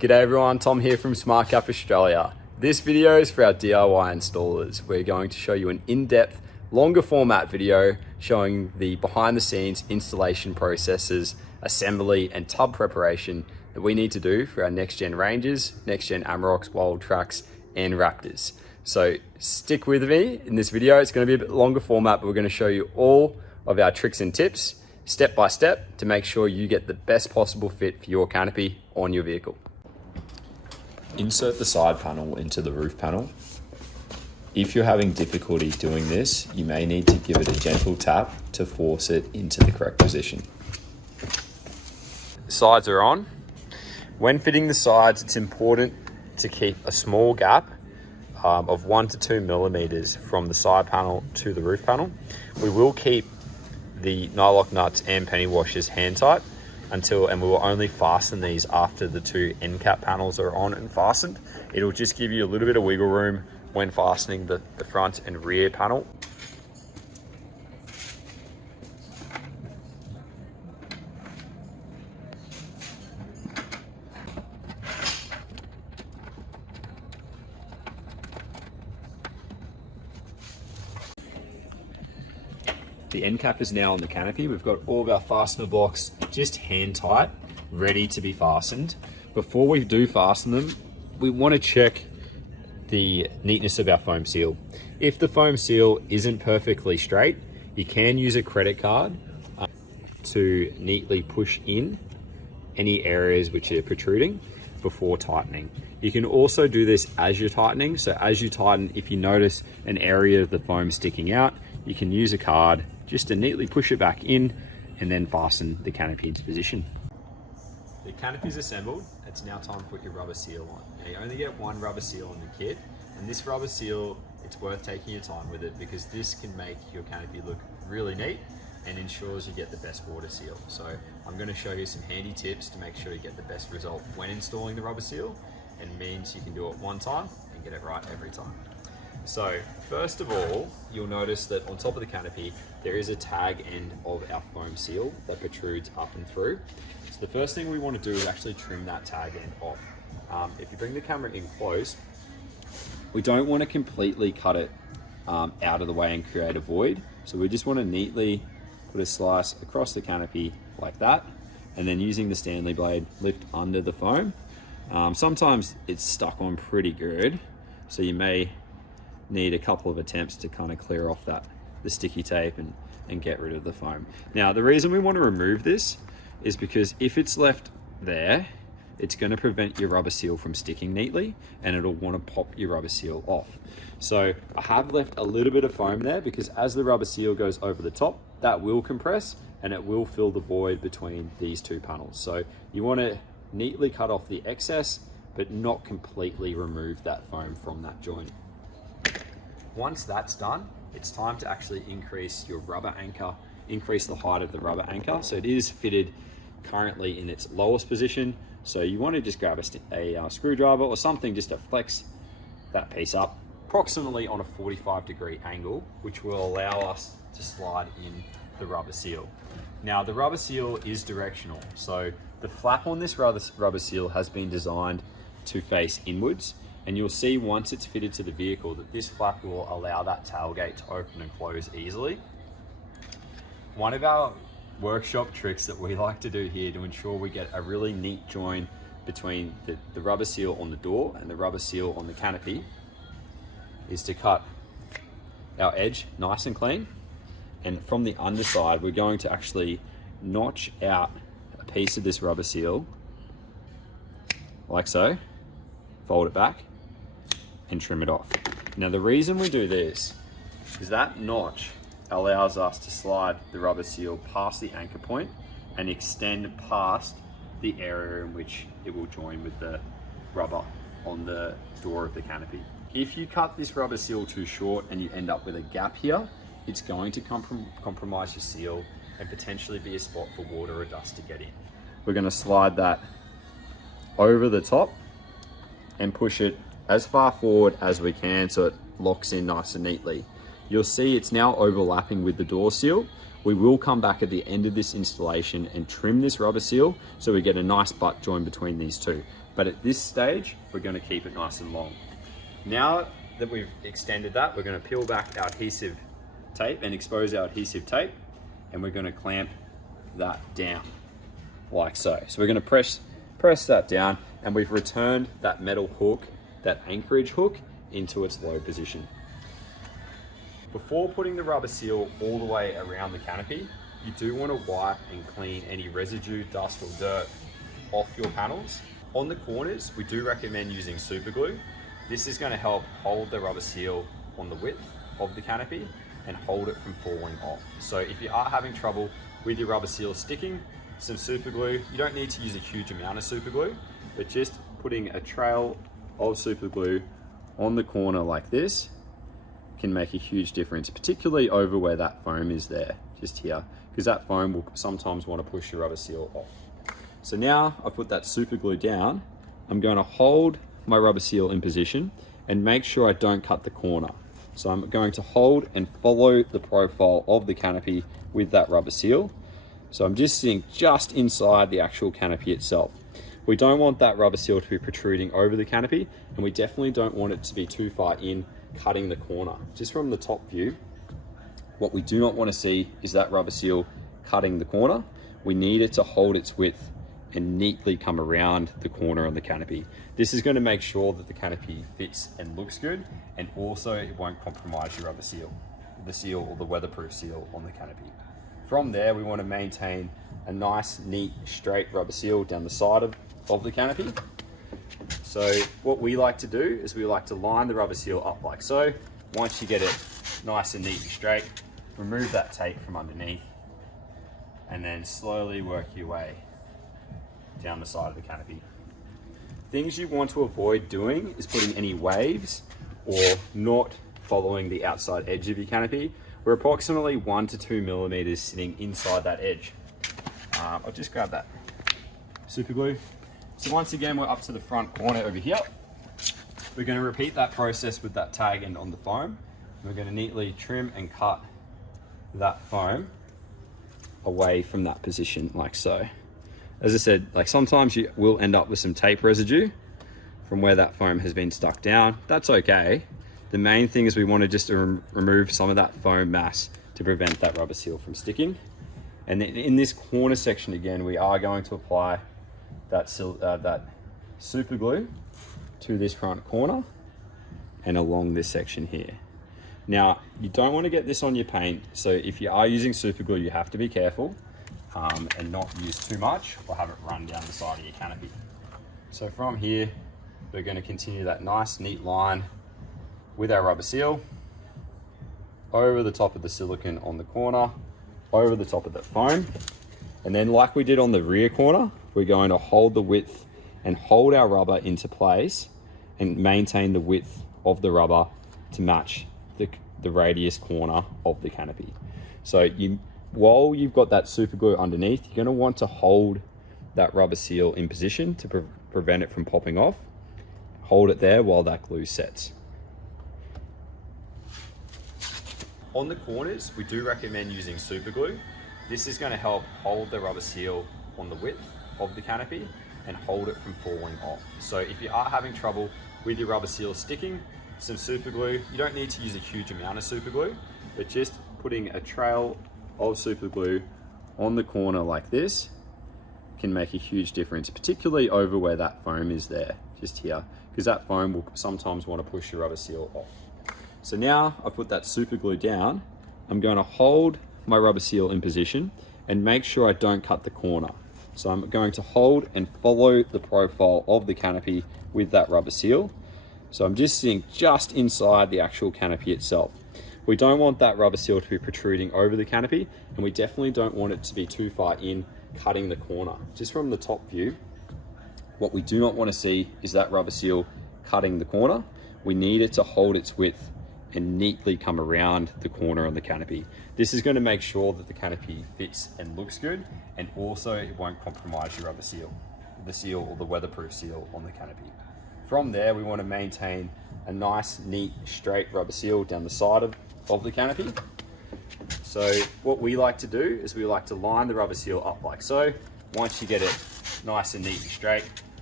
G'day everyone, Tom here from SmartCap Australia. This video is for our DIY installers. We're going to show you an in-depth, longer format video showing the behind the scenes installation processes, assembly and tub preparation that we need to do for our next gen Rangers, next gen Amaroks, Wild Tracks and Raptors. So stick with me in this video. It's going to be a bit longer format, but we're going to show you all of our tricks and tips step by step to make sure you get the best possible fit for your canopy on your vehicle. Insert the side panel into the roof panel. If you're having difficulty doing this, you may need to give it a gentle tap to force it into the correct position. The sides are on. When fitting the sides, it's important to keep a small gap of 1 to 2 millimeters from the side panel to the roof panel. We will keep the nylock nuts and penny washers hand tight and we will only fasten these after the two end cap panels are on and fastened. It'll just give you a little bit of wiggle room when fastening the front and rear panel. The end cap is now on the canopy. We've got all of our fastener blocks just hand tight, ready to be fastened. Before we do fasten them, we want to check the neatness of our foam seal. If the foam seal isn't perfectly straight, you can use a credit card to neatly push in any areas which are protruding before tightening. You can also do this as you're tightening. So as you tighten, if you notice an area of the foam sticking out, you can use a card just to neatly push it back in and then fasten the canopy into position. The canopy is assembled. It's now time to put your rubber seal on. Now you only get one rubber seal on the kit, and this rubber seal, it's worth taking your time with it because this can make your canopy look really neat and ensures you get the best water seal. So I'm going to show you some handy tips to make sure you get the best result when installing the rubber seal, and means you can do it one time and get it right every time. So first of all, you'll notice that on top of the canopy, there is a tag end of our foam seal that protrudes up and through. So the first thing we want to do is actually trim that tag end off. If you bring the camera in close, we don't want to completely cut it out of the way and create a void. So we just want to neatly put a slice across the canopy like that, and then using the Stanley blade, lift under the foam. Sometimes it's stuck on pretty good, so you may need a couple of attempts to kind of clear off the sticky tape and get rid of the foam. Now, the reason we want to remove this is because if it's left there, it's going to prevent your rubber seal from sticking neatly, and it'll want to pop your rubber seal off. So I have left a little bit of foam there because as the rubber seal goes over the top, that will compress and it will fill the void between these two panels. So you want to neatly cut off the excess, but not completely remove that foam from that joint. Once that's done, it's time to actually increase your rubber anchor, increase the height of the rubber anchor. So it is fitted currently in its lowest position. So you want to just grab a screwdriver or something just to flex that piece up approximately on a 45-degree angle, which will allow us to slide in the rubber seal. Now the rubber seal is directional. So the flap on this rubber seal has been designed to face inwards. And you'll see once it's fitted to the vehicle that this flap will allow that tailgate to open and close easily. One of our workshop tricks that we like to do here to ensure we get a really neat join between the rubber seal on the door and the rubber seal on the canopy is to cut our edge nice and clean. And from the underside, we're going to actually notch out a piece of this rubber seal like so, fold it back and trim it off. Now the reason we do this is that notch allows us to slide the rubber seal past the anchor point and extend past the area in which it will join with the rubber on the door of the canopy. If you cut this rubber seal too short and you end up with a gap here, it's going to compromise your seal and potentially be a spot for water or dust to get in. We're going to slide that over the top and push it as far forward as we can so it locks in nice and neatly. You'll see it's now overlapping with the door seal. We will come back at the end of this installation and trim this rubber seal so we get a nice butt join between these two. But at this stage, we're going to keep it nice and long. Now that we've extended that, we're going to peel back our adhesive tape and expose our adhesive tape, and we're going to clamp that down like so. So we're going to press that down, and we've returned that metal hook, that anchorage hook, into its low position. Before putting the rubber seal all the way around the canopy, you do want to wipe and clean any residue, dust or dirt off your panels. On the corners, we do recommend using super glue. This is going to help hold the rubber seal on the width of the canopy and hold it from falling off. So if you are having trouble with your rubber seal sticking, some super glue, you don't need to use a huge amount of super glue, but just putting a trail of super glue on the corner like this can make a huge difference, particularly over where that foam is there, just here, because that foam will sometimes want to push your rubber seal off. So now I've put that super glue down, I'm going to hold my rubber seal in position and make sure I don't cut the corner. So I'm going to hold and follow the profile of the canopy with that rubber seal. So I'm just sitting just inside the actual canopy itself. We don't want that rubber seal to be protruding over the canopy, and we definitely don't want it to be too far in, cutting the corner. Just from the top view, what we do not want to see is that rubber seal cutting the corner. We need it to hold its width and neatly come around the corner on the canopy. This is going to make sure that the canopy fits and looks good, and also it won't compromise your rubber seal, the seal or the weatherproof seal on the canopy. From there, we want to maintain a nice, neat, straight rubber seal down the side of the canopy. So what we like to do is we like to line the rubber seal up like so. Once you get it nice and neat and straight, remove that tape from underneath, and then slowly work your way down the side of the canopy. Things you want to avoid doing is putting any waves or not following the outside edge of your canopy. We're approximately 1 to 2 millimeters sitting inside that edge. I'll just grab that super glue. So once again, we're up to the front corner over here. We're going to repeat that process with that tag end on the foam. We're going to neatly trim and cut that foam away from that position like so. As I said, like sometimes you will end up with some tape residue from where that foam has been stuck down. That's okay. The main thing is we want to just remove some of that foam mass to prevent that rubber seal from sticking. And then in this corner section again, we are going to apply that super glue to this front corner and along this section here. Now, you don't want to get this on your paint, so if you are using super glue, you have to be careful and not use too much or have it run down the side of your canopy. So from here, we're going to continue that nice, neat line with our rubber seal over the top of the silicone on the corner, over the top of the foam. And then like we did on the rear corner, we're going to hold the width and hold our rubber into place and maintain the width of the rubber to match the radius corner of the canopy. So while you've got that super glue underneath, you're going to want to hold that rubber seal in position to prevent it from popping off. Hold it there while that glue sets. On the corners, we do recommend using super glue. This is going to help hold the rubber seal on the width of the canopy and hold it from falling off. So if you are having trouble with your rubber seal sticking, some super glue, you don't need to use a huge amount of super glue, but just putting a trail of super glue on the corner like this can make a huge difference, particularly over where that foam is there, just here, because that foam will sometimes want to push your rubber seal off. So now I've put that super glue down, I'm going to hold my rubber seal in position and make sure I don't cut the corner. So I'm going to hold and follow the profile of the canopy with that rubber seal. So I'm just sitting just inside the actual canopy itself. We don't want that rubber seal to be protruding over the canopy, and we definitely don't want it to be too far in, cutting the corner. Just from the top view, what we do not want to see is that rubber seal cutting the corner. We need it to hold its width and neatly come around the corner on the canopy. This is going to make sure that the canopy fits and looks good, and also it won't compromise your rubber seal, the seal or the weatherproof seal on the canopy. From there, we want to maintain a nice, neat, straight rubber seal down the side of the canopy. So what we like to do is we like to line the rubber seal up like so. Once you get it nice and neat and straight,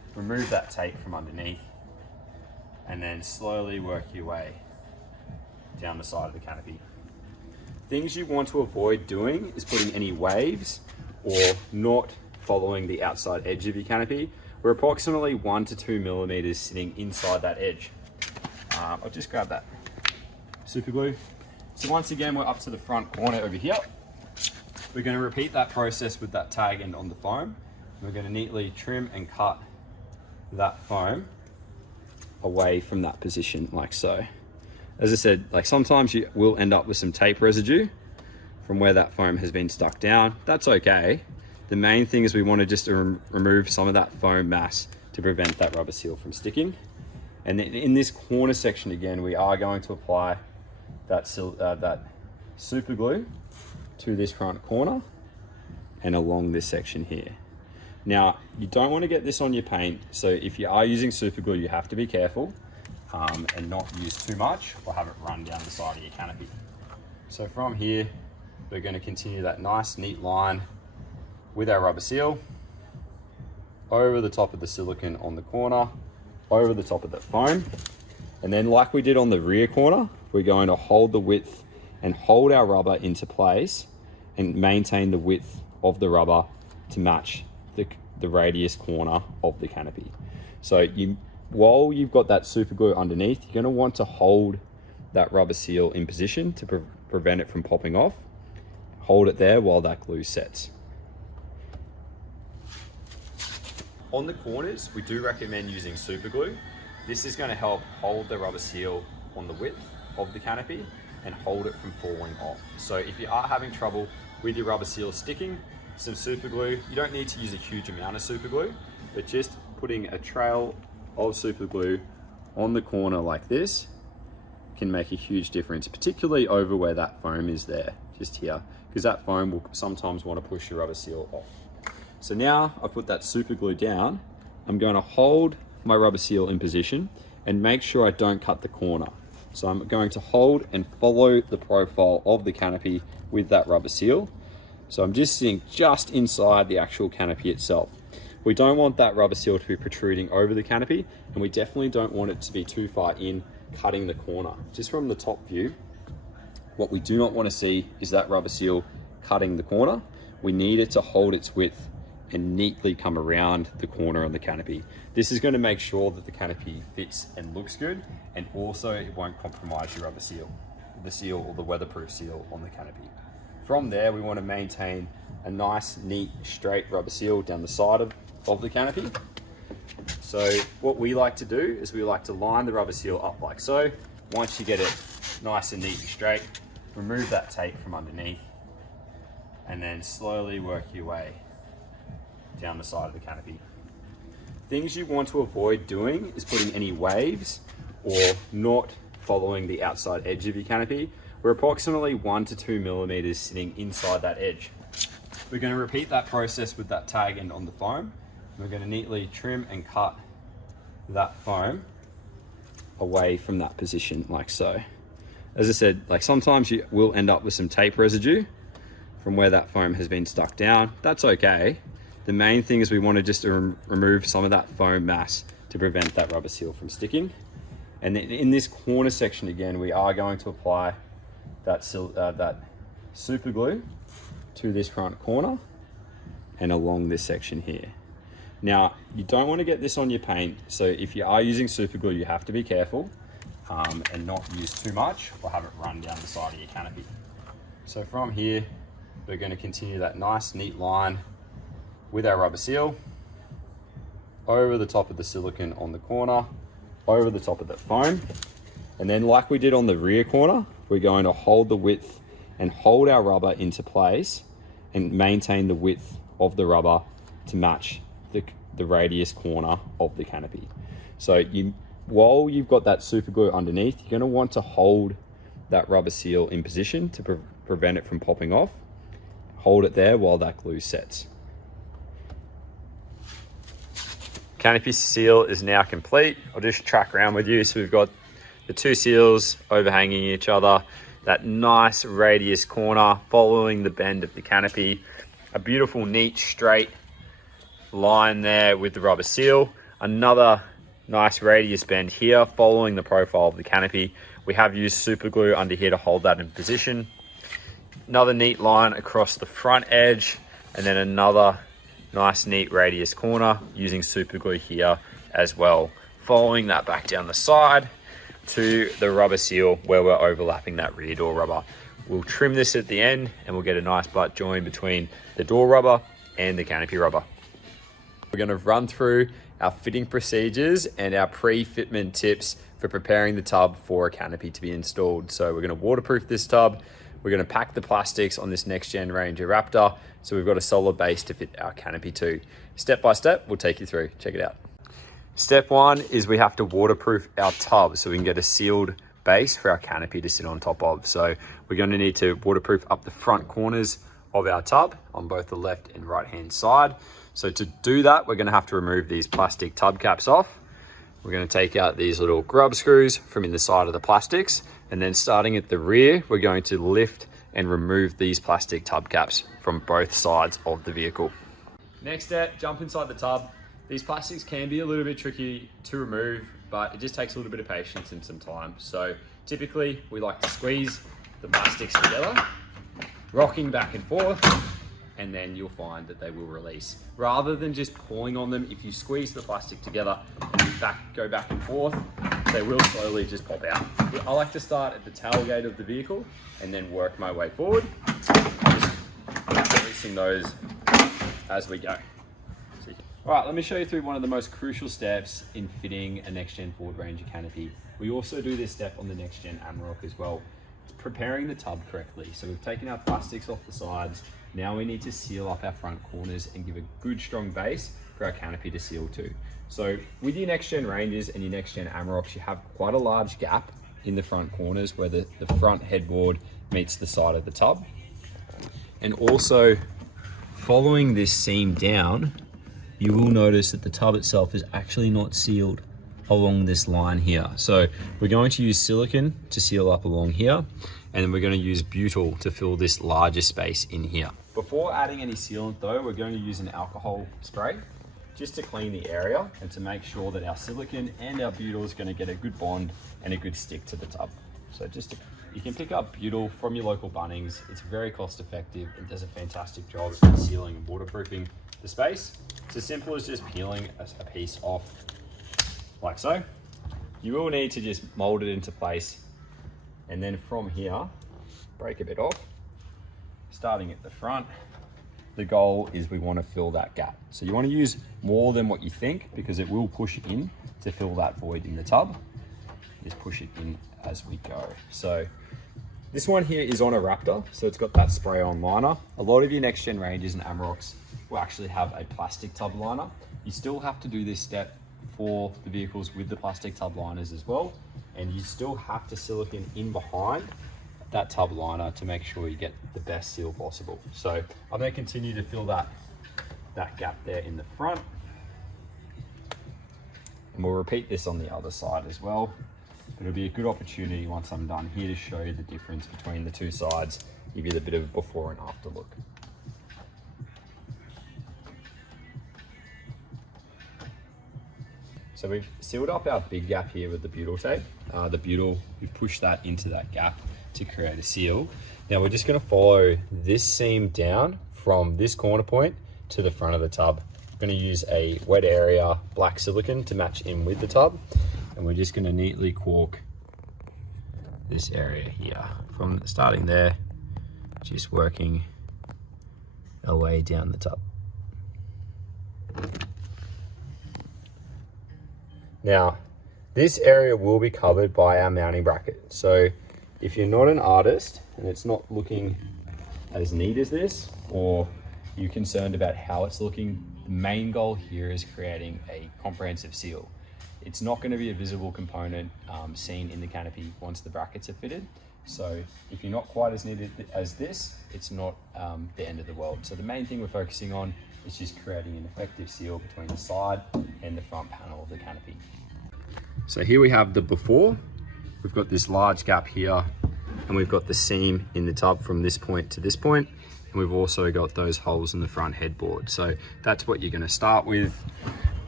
remove that tape from underneath, and then slowly work your way down the side of the canopy. Things you want to avoid doing is putting any waves or not following the outside edge of your canopy. We're approximately 1 to 2 millimeters sitting inside that edge. I'll just grab that super glue. So once again, we're up to the front corner over here. We're going to repeat that process with that tag end on the foam. We're going to neatly trim and cut that foam away from that position like so. As I said, like sometimes you will end up with some tape residue from where that foam has been stuck down. That's okay. The main thing is we want to just remove some of that foam mass to prevent that rubber seal from sticking. And then in this corner section again, we are going to apply that super glue to this front corner and along this section here. Now, you don't want to get this on your paint, so if you are using super glue, you have to be careful and not use too much or have it run down the side of your canopy. So from here, we're going to continue that nice neat line with our rubber seal over the top of the silicone on the corner, over the top of the foam. And then like we did on the rear corner, we're going to hold the width and hold our rubber into place and maintain the width of the rubber to match the radius corner of the canopy. So while you've got that super glue underneath, you're going to want to hold that rubber seal in position to prevent it from popping off. Hold it there while that glue sets. On the corners, we do recommend using super glue. This is going to help hold the rubber seal on the width of the canopy and hold it from falling off. So if you are having trouble with your rubber seal sticking, some super glue, you don't need to use a huge amount of super glue, but just putting a trail of super glue on the corner like this can make a huge difference, particularly over where that foam is there, just here, because that foam will sometimes want to push your rubber seal off. So now I've put that super glue down, I'm going to hold my rubber seal in position and make sure I don't cut the corner. So I'm going to hold and follow the profile of the canopy with that rubber seal. So I'm just sitting just inside the actual canopy itself. We don't want that rubber seal to be protruding over the canopy, and we definitely don't want it to be too far in, cutting the corner. Just from the top view, what we do not want to see is that rubber seal cutting the corner. We need it to hold its width and neatly come around the corner on the canopy. This is going to make sure that the canopy fits and looks good, and also it won't compromise your rubber seal, the seal or the weatherproof seal on the canopy. From there, we want to maintain a nice, neat, straight rubber seal down the side of the canopy. So what we like to do is we like to line the rubber seal up like so. Once you get it nice and neat and straight, remove that tape from underneath, and then slowly work your way down the side of the canopy. Things you want to avoid doing is putting any waves or not following the outside edge of your canopy. We're approximately 1 to 2 millimeters sitting inside that edge. We're going to repeat that process with that tag end on the foam. We're going to neatly trim and cut that foam away from that position like so. As I said, like sometimes you will end up with some tape residue from where that foam has been stuck down. That's okay. The main thing is we want to just remove some of that foam mass to prevent that rubber seal from sticking. And then in this corner section again, we are going to apply that super glue to this front corner and along this section here. Now, you don't want to get this on your paint, so if you are using super glue, you have to be careful and not use too much or have it run down the side of your canopy. So from here, we're going to continue that nice neat line with our rubber seal over the top of the silicone on the corner, over the top of the foam. And then like we did on the rear corner, we're going to hold the width and hold our rubber into place and maintain the width of the rubber to match the radius corner of the canopy. So while you've got that super glue underneath, you're going to want to hold that rubber seal in position to prevent it from popping off. Hold it there while that glue sets. Canopy seal is now complete. I'll just track around with you. So we've got the two seals overhanging each other, that nice radius corner following the bend of the canopy, a beautiful, neat, straight line there with the rubber seal. Another nice radius bend here, following the profile of the canopy. We have used super glue under here to hold that in position. Another neat line across the front edge, and then another nice neat radius corner using super glue here as well. Following that back down the side to the rubber seal where we're overlapping that rear door rubber. We'll trim this at the end and we'll get a nice butt join between the door rubber and the canopy rubber. We're going to run through our fitting procedures and our pre-fitment tips for preparing the tub for a canopy to be installed. So we're going to waterproof this tub. We're going to pack the plastics on this next gen Ranger Raptor, so we've got a solid base to fit our canopy to. Step by step, we'll take you through. Check it out. Step one is we have to waterproof our tub so we can get a sealed base for our canopy to sit on top of. So we're going to need to waterproof up the front corners of our tub on both the left and right hand side. So to do that, we're going to have to remove these plastic tub caps off. We're going to take out these little grub screws from in the side of the plastics, and then starting at the rear, we're going to lift and remove these plastic tub caps from both sides of the vehicle. Next step, jump inside the tub. These plastics can be a little bit tricky to remove, but it just takes a little bit of patience and some time. So typically we like to squeeze the plastics together, rocking back and forth, and then you'll find that they will release. Rather than just pulling on them, if you squeeze the plastic together and you go back and forth, they will slowly just pop out. I like to start at the tailgate of the vehicle and then work my way forward, just releasing those as we go. All right, let me show you through one of the most crucial steps in fitting a next-gen Ford Ranger canopy. We also do this step on the next-gen Amarok as well. It's preparing the tub correctly. So we've taken our plastics off the sides. Now we need to seal up our front corners and give a good strong base for our canopy to seal to. So with your next-gen Rangers and your next-gen Amaroks, you have quite a large gap in the front corners where the front headboard meets the side of the tub. And also following this seam down, you will notice that the tub itself is actually not sealed along this line here. So we're going to use silicone to seal up along here, and then we're going to use butyl to fill this larger space in here. Before adding any sealant though, we're going to use an alcohol spray just to clean the area and to make sure that our silicone and our butyl is going to get a good bond and a good stick to the tub. So you can pick up butyl from your local Bunnings. It's very cost effective and does a fantastic job at sealing and waterproofing the space. It's as simple as just peeling a piece off like so. You will need to just mold it into place, and then from here, break a bit off. Starting at the front, the goal is we want to fill that gap. So you want to use more than what you think, because it will push in to fill that void in the tub. Just push it in as we go. So this one here is on a Raptor, so it's got that spray-on liner. A lot of your next-gen Rangers and Amaroks will actually have a plastic tub liner. You still have to do this step for the vehicles with the plastic tub liners as well, and you still have to silicone in behind that tub liner to make sure you get the best seal possible. So I'm going to continue to fill that gap there in the front, and we'll repeat this on the other side as well. It'll be a good opportunity once I'm done here to show you the difference between the two sides, give you a bit of a before and after look. So we've sealed up our big gap here with the butyl tape. The butyl, we've pushed that into that gap to create a seal. Now we're just going to follow this seam down from this corner point to the front of the tub. We're going to use a wet area black silicone to match in with the tub, and we're just going to neatly caulk this area here from starting there, just working our way down the tub. Now, this area will be covered by our mounting bracket. So if you're not an artist and it's not looking as neat as this, or you're concerned about how it's looking, the main goal here is creating a comprehensive seal. It's not going to be a visible component seen in the canopy once the brackets are fitted. So if you're not quite as neat as this, it's not the end of the world. So the main thing we're focusing on is just creating an effective seal between the side and the front panel of the canopy. So here we have the before. We've got this large gap here, and we've got the seam in the tub from this point to this point, and we've also got those holes in the front headboard. So that's what you're going to start with.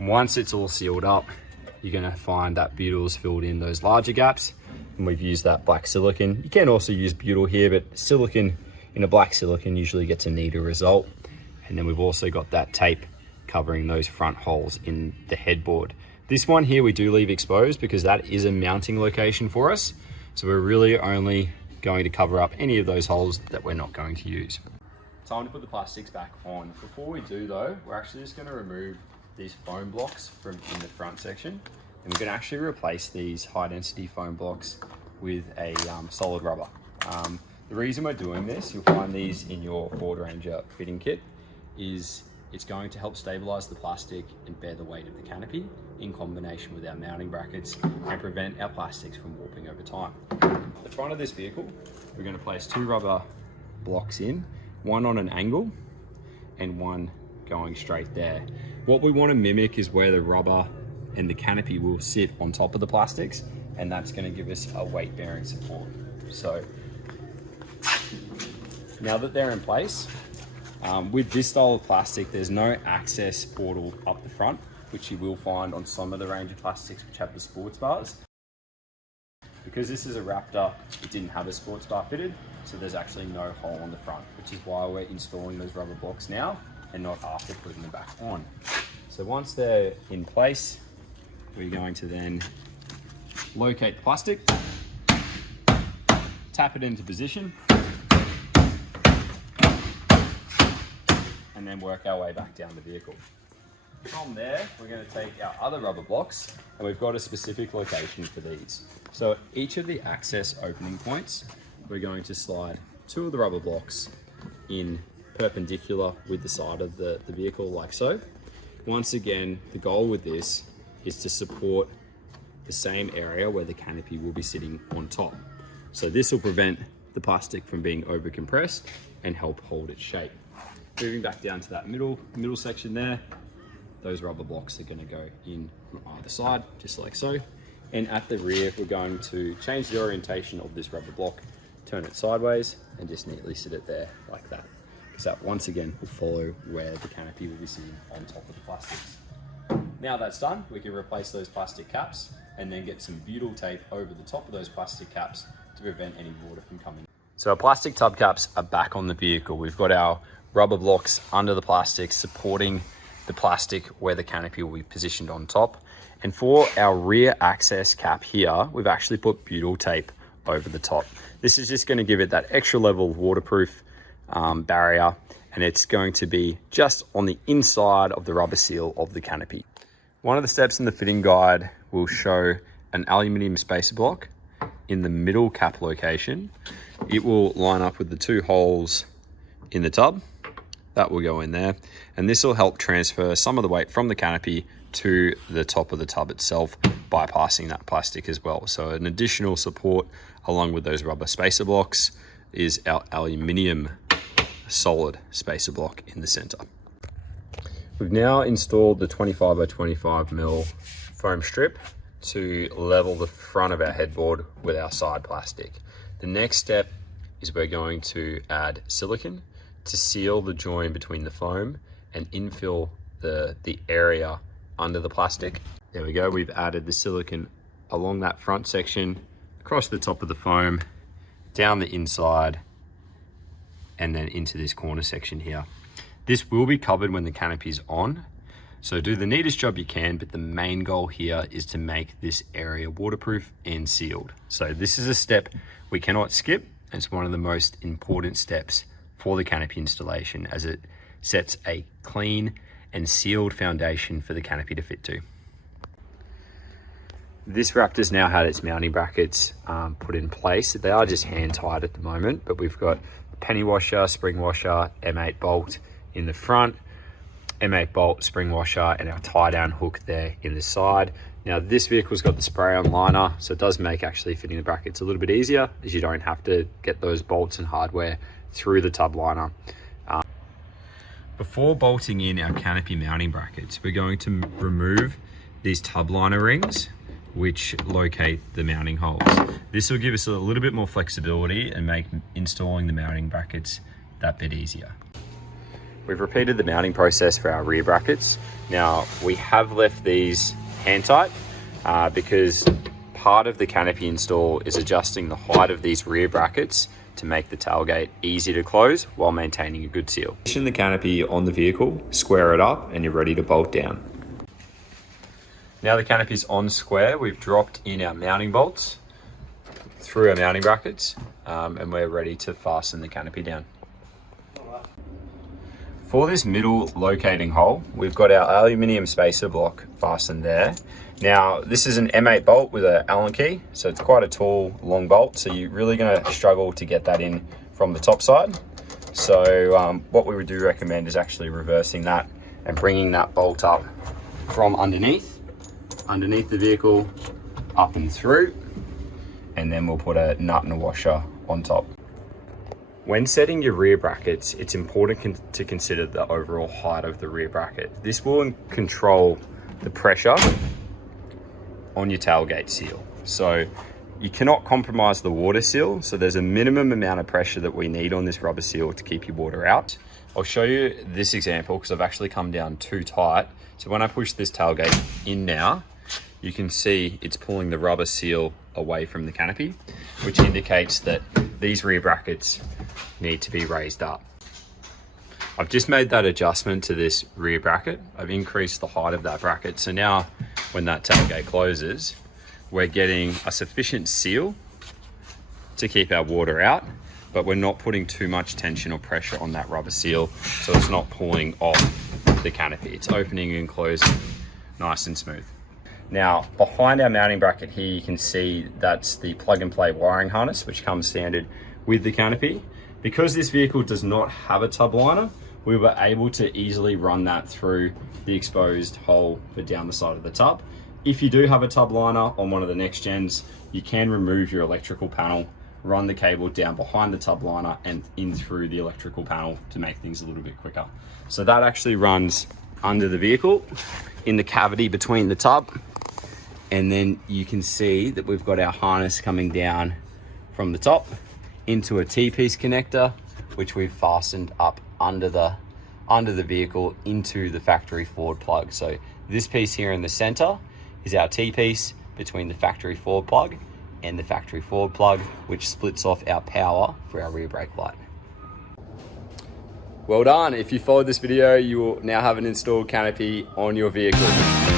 Once it's all sealed up, you're gonna find that butyl's filled in those larger gaps, and we've used that black silicone. You can also use butyl here, but silicone in a black silicone usually gets a neater result. And then we've also got that tape covering those front holes in the headboard. This one here we do leave exposed because that is a mounting location for us. So we're really only going to cover up any of those holes that we're not going to use. Time to put the plastics back on. Before we do though, we're actually just gonna remove these foam blocks from in the front section. And we're gonna actually replace these high density foam blocks with a solid rubber. The reason we're doing this, you'll find these in your Ford Ranger fitting kit, is it's going to help stabilize the plastic and bear the weight of the canopy in combination with our mounting brackets and prevent our plastics from warping over time. The front of this vehicle, we're going to place 2 rubber blocks in, one on an angle and one going straight there. What we want to mimic is where the rubber and the canopy will sit on top of the plastics, and that's going to give us a weight bearing support. So now that they're in place, with this style of plastic, there's no access portal up the front, which you will find on some of the range of plastics which have the sports bars. Because this is a Raptor, it didn't have a sports bar fitted, so there's actually no hole on the front, which is why we're installing those rubber blocks now and not after putting them back on. So once they're in place, we're going to then locate the plastic, tap it into position, and then work our way back down the vehicle. From there, we're going to take our other rubber blocks, and we've got a specific location for these. So each of the access opening points, we're going to slide 2 of the rubber blocks in perpendicular with the side of the vehicle, like so. Once again, the goal with this is to support the same area where the canopy will be sitting on top. So this will prevent the plastic from being over compressed and help hold its shape. Moving back down to that middle section there, those rubber blocks are going to go in on either side, just like so. And at the rear, we're going to change the orientation of this rubber block, turn it sideways, and just neatly sit it there like that. Because that, once again, will follow where the canopy will be sitting on top of the plastics. Now that's done, we can replace those plastic caps and then get some butyl tape over the top of those plastic caps to prevent any water from coming. So our plastic tub caps are back on the vehicle. We've got our rubber blocks under the plastic supporting the plastic where the canopy will be positioned on top. And for our rear access cap here, we've actually put butyl tape over the top. This is just going to give it that extra level of waterproof barrier, and it's going to be just on the inside of the rubber seal of the canopy. One of the steps in the fitting guide will show an aluminium spacer block in the middle cap location. It will line up with the 2 holes in the tub. That will go in there, and this will help transfer some of the weight from the canopy to the top of the tub itself, bypassing that plastic as well. So an additional support along with those rubber spacer blocks is our aluminium solid spacer block in the center. We've now installed the 25 by 25 mil foam strip to level the front of our headboard with our side plastic. The next step is we're going to add silicone to seal the join between the foam and infill the area under the plastic. There we go, we've added the silicone along that front section, across the top of the foam, down the inside, and then into this corner section here. This will be covered when the canopy is on, so do the neatest job you can, but the main goal here is to make this area waterproof and sealed. So this is a step we cannot skip, and it's one of the most important steps for the canopy installation, as it sets a clean and sealed foundation for the canopy to fit to. This Raptor's now had its mounting brackets put in place. They are just hand tied at the moment, but we've got a penny washer, spring washer, M8 bolt in the front, M8 bolt, spring washer, and our tie down hook there in the side. Now this vehicle's got the spray on liner, so it does make actually fitting the brackets a little bit easier, as you don't have to get those bolts and hardware through the tub liner. Before bolting in our canopy mounting brackets, we're going to remove these tub liner rings which locate the mounting holes. This will give us a little bit more flexibility and make installing the mounting brackets that bit easier. we've repeated the mounting process for our rear brackets. Now, we have left these hand tight because part of the canopy install is adjusting the height of these rear brackets to make the tailgate easy to close while maintaining a good seal. Position the canopy on the vehicle, square it up, and you're ready to bolt down. Now the canopy's on square, we've dropped in our mounting bolts through our mounting brackets, and we're ready to fasten the canopy down. For this middle locating hole, we've got our aluminium spacer block fastened there. Now, this is an M8 bolt with an Allen key, so it's quite a tall, long bolt, so you're really gonna struggle to get that in from the top side. So what we would do recommend is actually reversing that and bringing that bolt up from underneath the vehicle, up and through, and then we'll put a nut and a washer on top. When setting your rear brackets, it's important to consider the overall height of the rear bracket. This will control the pressure on your tailgate seal. So you cannot compromise the water seal. So there's a minimum amount of pressure that we need on this rubber seal to keep your water out. I'll show you this example because I've actually come down too tight. So when I push this tailgate in now, you can see it's pulling the rubber seal away from the canopy, which indicates that these rear brackets need to be raised up. I've just made that adjustment to this rear bracket. I've increased the height of that bracket. So now when that tailgate closes, we're getting a sufficient seal to keep our water out, but we're not putting too much tension or pressure on that rubber seal, so it's not pulling off the canopy. It's opening and closing nice and smooth. Now, behind our mounting bracket here, you can see that's the plug and play wiring harness, which comes standard with the canopy. Because this vehicle does not have a tub liner, we were able to easily run that through the exposed hole for down the side of the tub. If you do have a tub liner on one of the next gens, you can remove your electrical panel, run the cable down behind the tub liner and in through the electrical panel to make things a little bit quicker. So that actually runs under the vehicle in the cavity between the tub. And then you can see that we've got our harness coming down from the top into a T-piece connector, which we've fastened up under the vehicle into the factory forward plug. So this piece here in the center is our T-piece between the factory forward plug and the factory forward plug, which splits off our power for our rear brake light. Well done. If you followed this video, you will now have an installed canopy on your vehicle.